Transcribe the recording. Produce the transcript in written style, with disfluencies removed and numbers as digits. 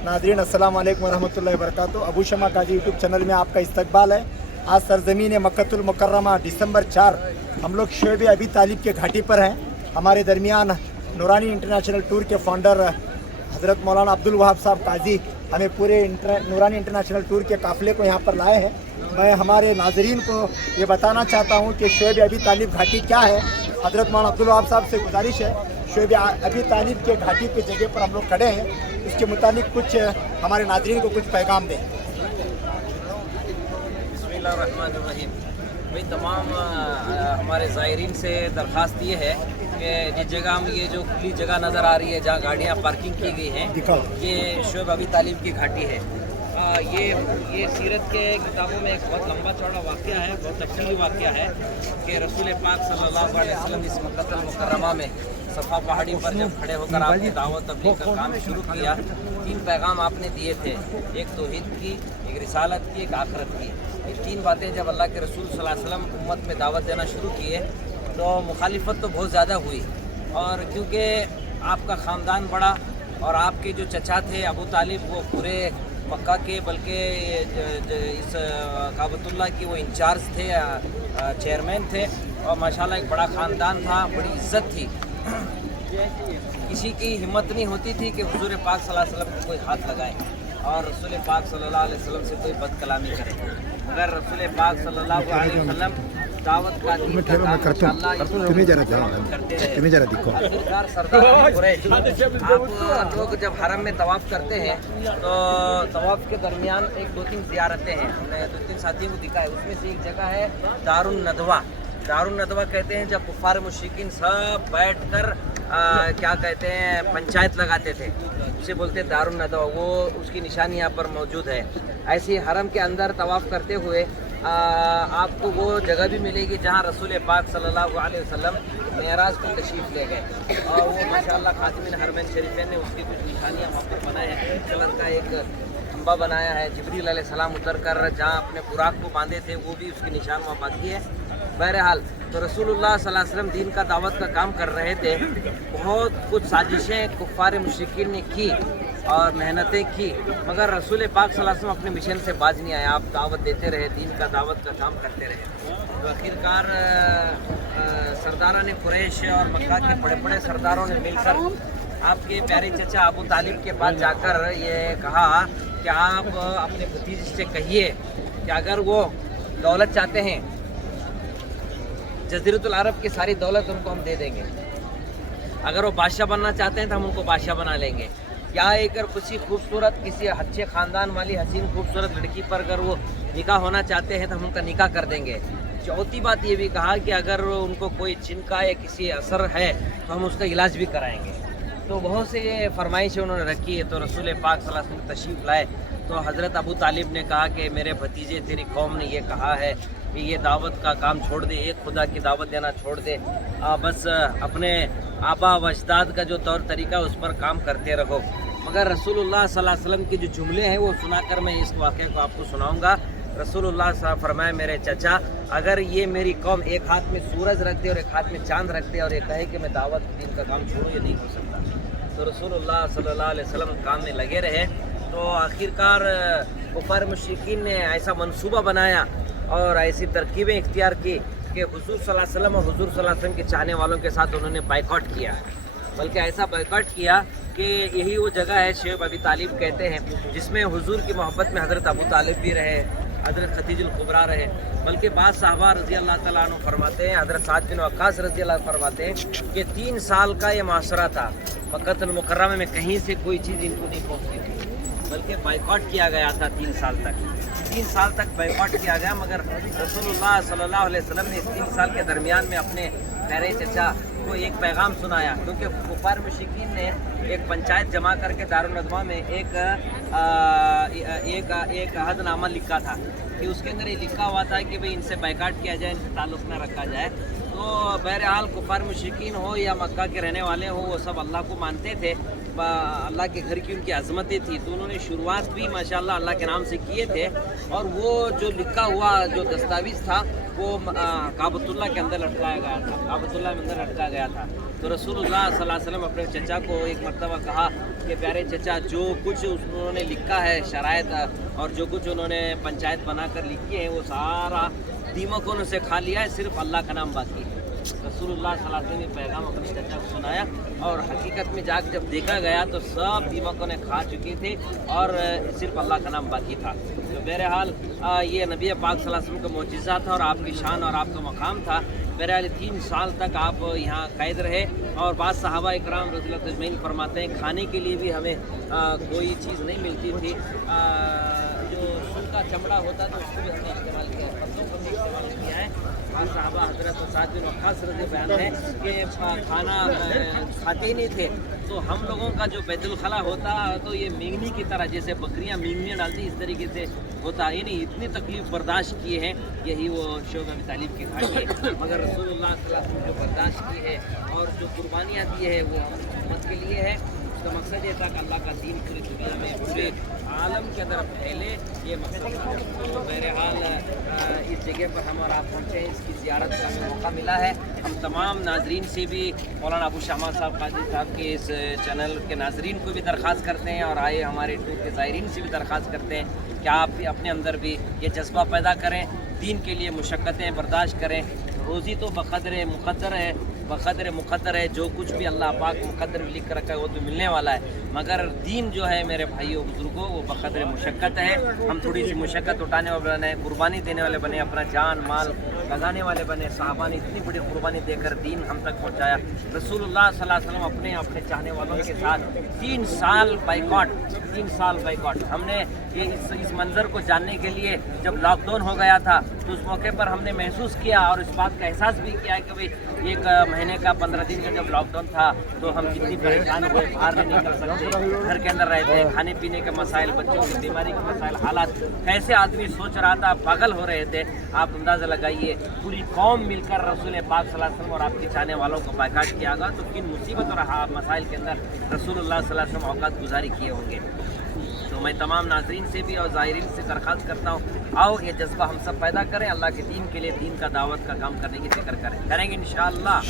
नाज़रीन अस्सलाम वालेकुम वरहमतुल्लाहि वबरकातुहू। अबू शमा काजी यूट्यूब चैनल में आपका इस्तकबाल है। आज सरज़मीन मक्कतुल मुकर्रमा दिसंबर 4 हम लोग शोएब अबी तालिब के घाटी पर हैं। हमारे दरमियान नूरानी इंटरनेशनल टूर के फाउंडर हज़रत मौलाना अब्दुल वहाब साहब काजी हमें पूरे नूरानी इंटरनेशनल टूर के काफ़िले को यहाँ पर लाए हैं। मैं हमारे नाज़रीन को ये बताना चाहता हूँ कि शोएब अबी तालिब घाटी क्या है। हज़रत मौलाना अब्दुल वहाब साहब से गुजारिश है, शोएब अबी तालिब के घाटी की जगह पर हम लोग खड़े हैं, इसके मुतालिक कुछ हमारे नाज़रीन को कुछ पैगाम दें। बिस्मिल्लाहिर्रहमानिर्रहीम। भाई तमाम हमारे ज़ायरीन से दरख्वास्त ये है कि जिस जगह हम ये जो खुली जगह नज़र आ रही है जहाँ गाड़ियाँ पार्किंग की गई हैं, ये शोएब अबी तालिब की घाटी है। ये सीरत के किताबों में एक बहुत लंबा चौड़ा वाक़या है, बहुत तफसीली वाक़या है कि रसूल पाक सल्लल्लाहु अलैहि वसल्लम इस मक्कतुल मुकर्रमा में सफ़ा पहाड़ी पर जब खड़े होकर आपने दावत तबलीग का काम शुरू किया, 3 पैगाम आपने दिए थे, एक तौहीद की, एक रिसालत की, एक आखरत की। ये 3 बातें जब अल्लाह के रसूल सल्लल्लाहु अलैहि वसल्लम उम्मत में दावत देना शुरू किए तो मुखालिफत तो बहुत ज़्यादा हुई, और क्योंकि आपका ख़ानदान बड़ा और आपके जो चचा थे अबू तालिब वो पूरे मक्का के बल्कि इस काबतुल्लाह की वो इंचार्ज थे, चेयरमैन थे, और माशाल्लाह एक बड़ा ख़ानदान था, बड़ी इज़्ज़त थी। किसी की हिम्मत नहीं होती थी कि हुजूर पाक सल्लल्लाहु अलैहि वसल्लम को कोई हाथ लगाए और रसूल पाक सल्लल्लाहु अलैहि वसल्लम से कोई बदकलामी करे, मगर रसूल पाक सल्लल्लाहु अलैहि वसल्लम दावत का दीन का काम इंशाअल्लाह करते रहे। आखिरकार सरदार कुरैश, आप लोग जब हरम में तवाफ़ करते हैं तो तवाफ़ के दरमियान एक 2-3 ज़ियारतें हैं, हमने 2-3 साथियों को दिखा है, उसमें से एक जगह है दारुन नदवा। दारुन नदवा कहते हैं जब कुफ़ार मुशरिकीन सब बैठ कर क्या कहते हैं पंचायत लगाते थे, उसे बोलते दारुन नदवा, वो उसकी निशानी यहाँ पर मौजूद है। ऐसे हरम के अंदर तवाफ़ करते हुए आपको वो जगह भी मिलेगी जहाँ रसूल पाक सल्लल्लाहु अलैहि वसल्लम मेराज को तशरीफ़ ले गए, और वो माशाअल्लाह खातिमुल हरमैन शरीफैन ने उसकी कुछ निशानियाँ वहाँ पर बनाए हैं। रेड कलर का एक खंबा बनाया है, जिब्रील अलैहिस्सलाम उतर कर जहाँ अपने बुराक को बांधे थे वो भी उसकी निशान वहाँ बाकी है। बहरहाल तो रसूलुल्लाह सल्लल्लाहु अलैहि वसल्लम दीन का दावत का काम कर रहे थे, बहुत कुछ साजिशें कुफ़ार मुशरिकीन ने की और मेहनतें की, मगर रसूल पाक सल्लल्लाहु अलैहि वसल्लम अपने मिशन से बाज नहीं आए। आप दावत देते रहे, दीन का दावत का काम करते रहे। तो आखिरकार सरदारान कुरैश और मक्का के बड़े बड़े सरदारों ने मिलकर आपके प्यारे चचा अबू तालिब के पास जाकर ये कहा कि आप अपने भतीजे से कहिए कि अगर वो दौलत चाहते हैं, जज़ीरतुल अरब की सारी दौलत उनको हम दे देंगे, अगर वो बादशाह बनना चाहते हैं तो हम उनको बादशाह बना लेंगे, या अगर किसी खूबसूरत किसी अच्छे ख़ानदान वाली हसीन खूबसूरत लड़की पर अगर वो निकाह होना चाहते हैं तो हम उनका निकाह कर देंगे। चौथी बात ये भी कहा कि अगर उनको कोई चिनका या किसी असर है तो हम उसका इलाज भी कराएंगे। तो बहुत से ये फरमाइशें उन्होंने रखी है। तो रसूल पाक सल्लल्लाहु अलैहि वसल्लम तशरीफ़ लाए तो हज़रत अबू तालिब ने कहा कि मेरे भतीजे तेरी कौम ने ये कहा है कि ये दावत का काम छोड़ दे, एक खुदा की दावत देना छोड़ दे, बस अपने आबा व अजदाद का जो तौर तरीका उस पर काम करते रहो। मगर रसूलुल्लाह सल्लल्लाहु अलैहि वसल्लम के जो जुमले हैं वो सुनाकर मैं इस वाक़े को आपको सुनाऊंगा। रसूलुल्लाह साहब फरमाए, मेरे चचा अगर ये मेरी कौम एक हाथ में सूरज रख दे और एक हाथ में चांद रख दे और ये कहे कि मैं दावत दीन का काम छोड़ूँ, ये नहीं हो सकता। तो रसूलुल्लाह सल्लल्लाहु अलैहि वसल्लम काम में लगे रहे। तो आखिरकार कुफ़ार मुशरिकीन ने ऐसा मंसूबा बनाया और ऐसी तरकीबें इख्तियार की कि हुजूर सल्लल्लाहु अलैहि वसल्लम और हुजूर सल्लल्लाहु अलैहि वसल्लम के चाहने वालों के साथ उन्होंने बाइकआउट किया, बल्कि ऐसा बाइकआउट किया कि यही वो जगह है शोएब अबी तालिब कहते हैं, जिसमें हुजूर की मोहब्बत में हज़रत अबू तालिब भी रहे, हज़रत खदीजुल कुबरा रहे, बल्कि बाद साहबा रज़ी अल्लाह तआला अन्हु फरमाते हैं, हज़रत साद बिन वक्कास रज़ी अल्लाह फरमाते हैं कि 3 साल का ये माशरा था, मक्कतुल मुकर्रमा में कहीं से कोई चीज़ इनको नहीं पहुँचती थी, बल्कि बाइकआउट किया गया था 3 साल तक। 3 साल तक बाइकआउट किया गया, मगर रसूलुल्लाह सल्लल्लाहु अलैहि वसल्लम ने इस 3 साल के दरमियान में अपने प्यारे चचा को एक पैगाम सुनाया, क्योंकि कुफ़ार मुशरिकीन ने एक पंचायत जमा करके दारुन नदवा में एक अहदनामा लिखा था कि उसके अंदर ये लिखा हुआ था कि भाई इनसे बाइकआउट किया जाए, इनसे ताल्लुक़ न रखा जाए। तो बहरहाल कुफ़ार मुशरिकीन हो या मक्का के रहने वाले हो, वो सब अल्लाह को मानते थे, अल्लाह के घर की उनकी अज़मतें थी, तो उन्होंने शुरुआत भी माशाअल्लाह अल्लाह के नाम से किए थे। और वो जो लिखा हुआ जो दस्तावेज़ था वो काबतुल्लाह के अंदर लटकाया गया था, काबतुल्लाह के अंदर लटका गया था। تو रसूलुल्लाह सल्लल्लाहु अलैहि वसल्लम अपने चचा को एक मरतबा कहा कि प्यारे चचा, जो कुछ उन्होंने लिखा है शराइत और जो कुछ उन्होंने पंचायत बनाकर लिखी है वो सारा दीमकों ने से खा लिया है, सिर्फ अल्लाह का नाम बाकी है। रसूलुल्लाह सल्लल्लाहु अलैहि वसल्लम ने पैगाम अपने चचा को सुनाया और हकीकत में जाकर जब देखा गया तो सब दीमकों ने खा चुके थे और सिर्फ अल्लाह का नाम बाकी था। तो बहरहाल ये नबी पाक सल्लल्लाहु अलैहि वसल्लम का मोजिज़ा था और आपकी शान और आपका मकाम था। बहरहाल 3 साल तक आप यहाँ कैद रहे और बाद सहाबा इकराम रज़ियल्लाहु अजमईन फरमाते हैं खाने के लिए भी हमें कोई चीज़ नहीं मिलती थी। जो सूर का चमड़ा होता था उसको भी हमने इस्तेमाल किया है, पत्तों को भी इस्तेमाल किया है। और साहबा हज़रत साद बिन वक़ास रज़ी बयान है कि खाना खाते ही नहीं थे तो हम लोगों का जो बैतुल खला होता तो ये मींगनी की तरह, जैसे बकरियां मींगनियाँ डालती इस तरीके से होता। यानी इतनी तकलीफ़ बर्दाश्त किए हैं, यही वो शोब अबी तालिब की घाटी है। मगर रसूलुल्लाह सल्लल्लाहु अलैहि वसल्लम जो बर्दाश्त की है और जो कुर्बानियाँ दी है वो हम उम्मत के लिए है। उसका मकसद ये था कि अल्लाह का दीन पूरी दुनिया में पूरे आलम के अंदर फैले, ये मकसद था। तो बहरहाल इस जगह पर हम और आप पहुँचे हैं, इसकी ज़ियारत का हमें मौका मिला है। हम तमाम नाजरीन से भी मौलाना अबू शामा साहब काजी साहब के इस चैनल के नाजरीन को भी दरख्वास्त करते हैं और आए हमारे टूर के ज़ायरीन से भी दरख्वास्त करते हैं कि आप भी अपने अंदर भी ये जज्बा पैदा करें, दीन के लिए मुशक्क़तें बर्दाश्त करें। रोज़ी तो बक़द्र मुक़द्दर है, बक़द्र मुक़द्दर है, जो कुछ भी अल्लाह पाक मुक़द्दर लिख कर रखा है वो तो मिलने वाला है। मगर दीन जो है मेरे भाइयों बुजुर्गों वो बक़द्र मुशक्क़त है। हम थोड़ी सी मुशक्क़त उठाने वाले बने, कुर्बानी देने वाले बने, अपना जान माल लगाने वाले बने। सहाबा ने इतनी बड़ी कुर्बानी देकर दीन हम तक पहुँचाया। रसूलुल्लाह सल्लल्लाहु अलैहि वसल्लम अपने चाहने वालों के साथ 3 साल बाइकॉट हमने ये इस मंज़र को जानने के लिए जब लॉकडाउन हो गया था तो उस मौके पर हमने महसूस किया और इस बात का एहसास भी किया कि भाई 1 महीने का 15 दिन का जब लॉकडाउन था तो हम कितनी परेशान हुए, बाहर नहीं निकल सकते, घर के अंदर रहते, खाने पीने के मसाइल, बच्चों की बीमारी के मसाइल, हालात कैसे आदमी सोच रहा था, पागल हो रहे थे। आप अंदाज़ा लगाइए पूरी कौम मिलकर रसूल पाक सल्लल्लाहु अलैहि वसल्लम और आपके चाहने वालों को बाइकाट किया गया तो किन मुसीबत और मसाइल के अंदर रसूलुल्लाह सल्लल्लाहु अलैहि वसल्लम औकात गुजारी किए होंगे। तो मैं तमाम नाजरीन से भी और ज़ायरीन से दरख्वास्त करता हूँ, आओ ये जज्बा हम सब पैदा करें, अल्लाह के दीन के लिए दीन का दावत का काम करने की फिक्र करेंगे इंशाअल्लाह।